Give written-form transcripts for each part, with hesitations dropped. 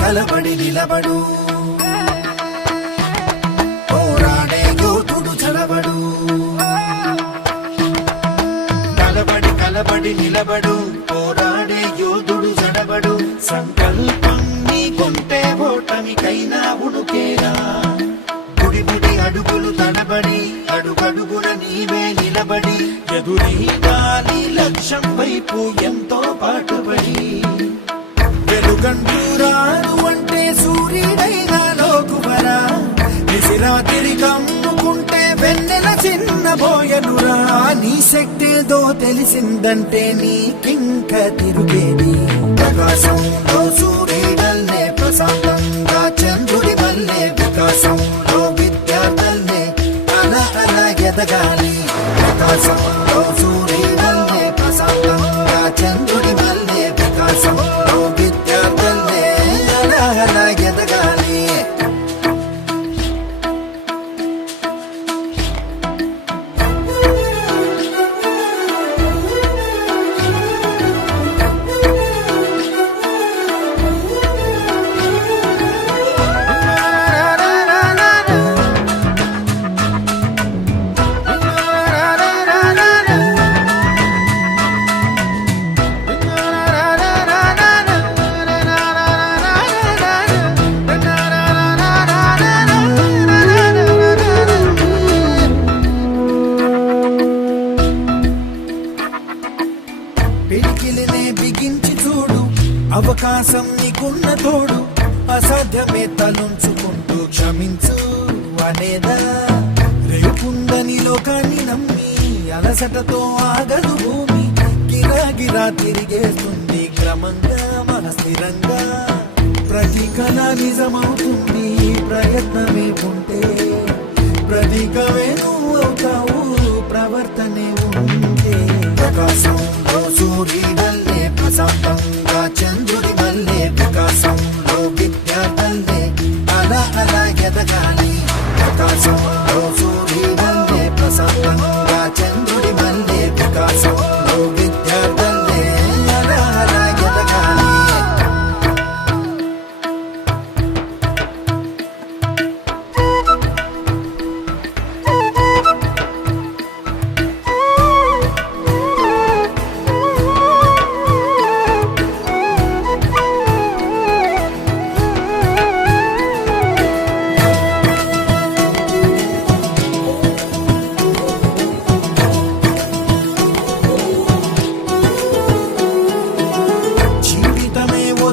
కలబడి నిలబడు పోరాడే యోధుడు చలబడు కలబడి నిలబడు పోరాడే యోధుడు చడబడు సంకల్పం నీకుంటే ఓటమికైనా ఉడుకేరా బుడి అడుగులు తడబడి అడుగడుగున నీవే నిలబడి ఎదురీగాలి లక్ష్యం వైపు ఎంతో పాటుపడి వెలుగంటూరాను అంటే సూర్యుడైనా లోకువరా నిసిరాతిరి కమ్ముకుంటే వెన్నెల చిన్నబోయనురా నీ శక్తితో తెలిసిందంటే నీకింక తిరుగేది ప్రకాశంలో సూర్యుడల్లే ప్రశాంతంగా చంద్రుడి వల్లే వికాసంలో విద్యార్థుల్నే అలా ఎదగాలి ప్రకాశంలో సూర్యుడల్లే ప్రశాంతంగా చంద్రుడి వల్లే వికాసంలో విద్యార్థుల్నే అలా ఎదగాలి పిడికిలినే బిగించి చూడు అవకాశం నీకున్న తోడు అసాధ్యమే తలుంచుకుంటూ క్షమించు అనేదా రేపుందని లోకాన్ని నమ్మి అలసటతో ఆగదు భూమి గిరాగిరా తిరిగేస్తుంది క్రమంగా మనస్థిరంగా ప్రతి కళ నిజమవుతుంది ప్రయత్నమే ఉంటే ప్రతీకమే నువ్వు అవుతావు ప్రవర్తనే ఉంటే ప్రకాశంలో సూర్యుడల్లే ప్రశాంతంగా చంద్రుడి వల్లే వికాసంలో విద్యార్థుల్నే అలా ఎదగాలి ప్రకాశంలో సూర్యుడల్లే ప్రశాంతంగా చంద్రుడి వల్లే వికాసంలో విద్యార్థుల్నే అలా ఎదగాలి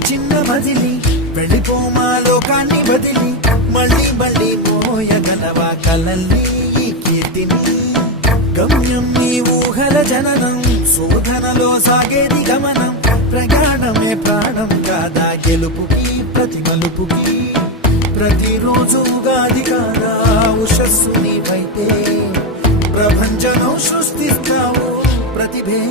చిన్న మదిలి వెళ్ళిపోమా లోకాన్ని వదిలి మళ్ళీ పోయగలవా కలల్ని ఈ కీర్తిని గమ్యం నీ ఊహల జననం శోధనలో సాగేది గమనం ప్రయాణమే ప్రాణం కాదా గెలుపుకి ప్రతి మలుపుకి ప్రతిరోజు ఉగాది కాదా ఉషస్సు నీవైతే ప్రపంచం సృష్టిస్తావు ప్రతిభే